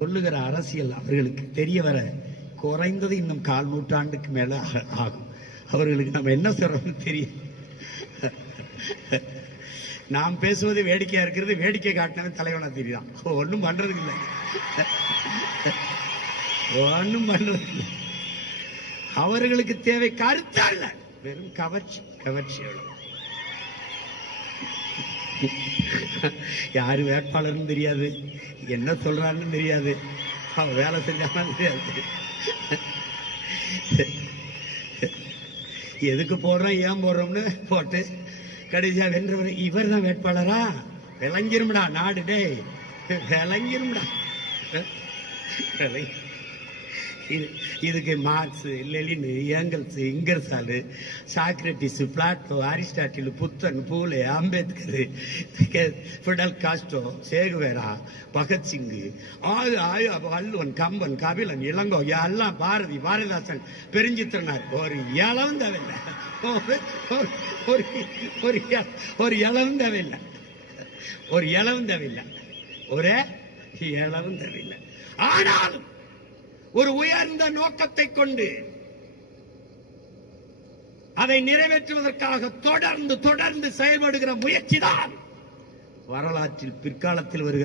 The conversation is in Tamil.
சொல்லுகிற அரசியல் அவர்களுக்கு தெரிய வர குறைந்தது இன்னும் 1/4 நூற்றாண்டுக்கு மேல ஆகும். அவர்களுக்கு நம்ம என்ன சொல்றோம்னு தெரியும். நாம் பேசுவது வேடிக்கையா இருக்கிறது, வேடிக்கை காட்டினவன் தலைவனா தெரியும். ஒன்றும் பண்றதுக்கு இல்லை, ஒன்றும் பண்றதுக்கு இல்லை. அவர்களுக்கு தேவை கருத்து அல்ல, வெறும் கவர்ச்சி. கவர்ச்சி எவ்வளவு. யாரு வேட்பாளர்னு தெரியாது, என்ன சொல்றான்னு தெரியாது, அவன் வேலை செஞ்சாலும் தெரியாது, எதுக்கு போடுறோம் ஏன் போடுறோம்னு போட்டு கடைசியா வென்றவர் இவர் தான் வேட்பாளரா? விளங்கிரும்டா நாடு, டே விளங்கிரும்டா. இதுக்கு Marx, Lenin, Engels, Ingersoll, Socrates, Plato, Aristotle, Buddhan, Phule, Ambedkar, Fidel Castro, Che Guevara, Bhagat Singh, Valluvan, Kamban, Kapilan, Ilango எல்லாம், பாரதி, பாரதிதாசன், பெருஞ்சித்திரனார். ஒரு இளவும் தேவையில்லை, ஒரு இளவும் தேவையில்லை, ஒரு இளவும் தேவையில்லை, ஒரே இளவும் தேவையில்லை. ஆனாலும் ஒரு உயர்ந்த நோக்கத்தை கொண்டு அதை நிறைவேற்றுவதற்காக தொடர்ந்து செயல்படுகிற முயற்சி தான் வரலாற்றில் பிற்காலத்தில் வருகிற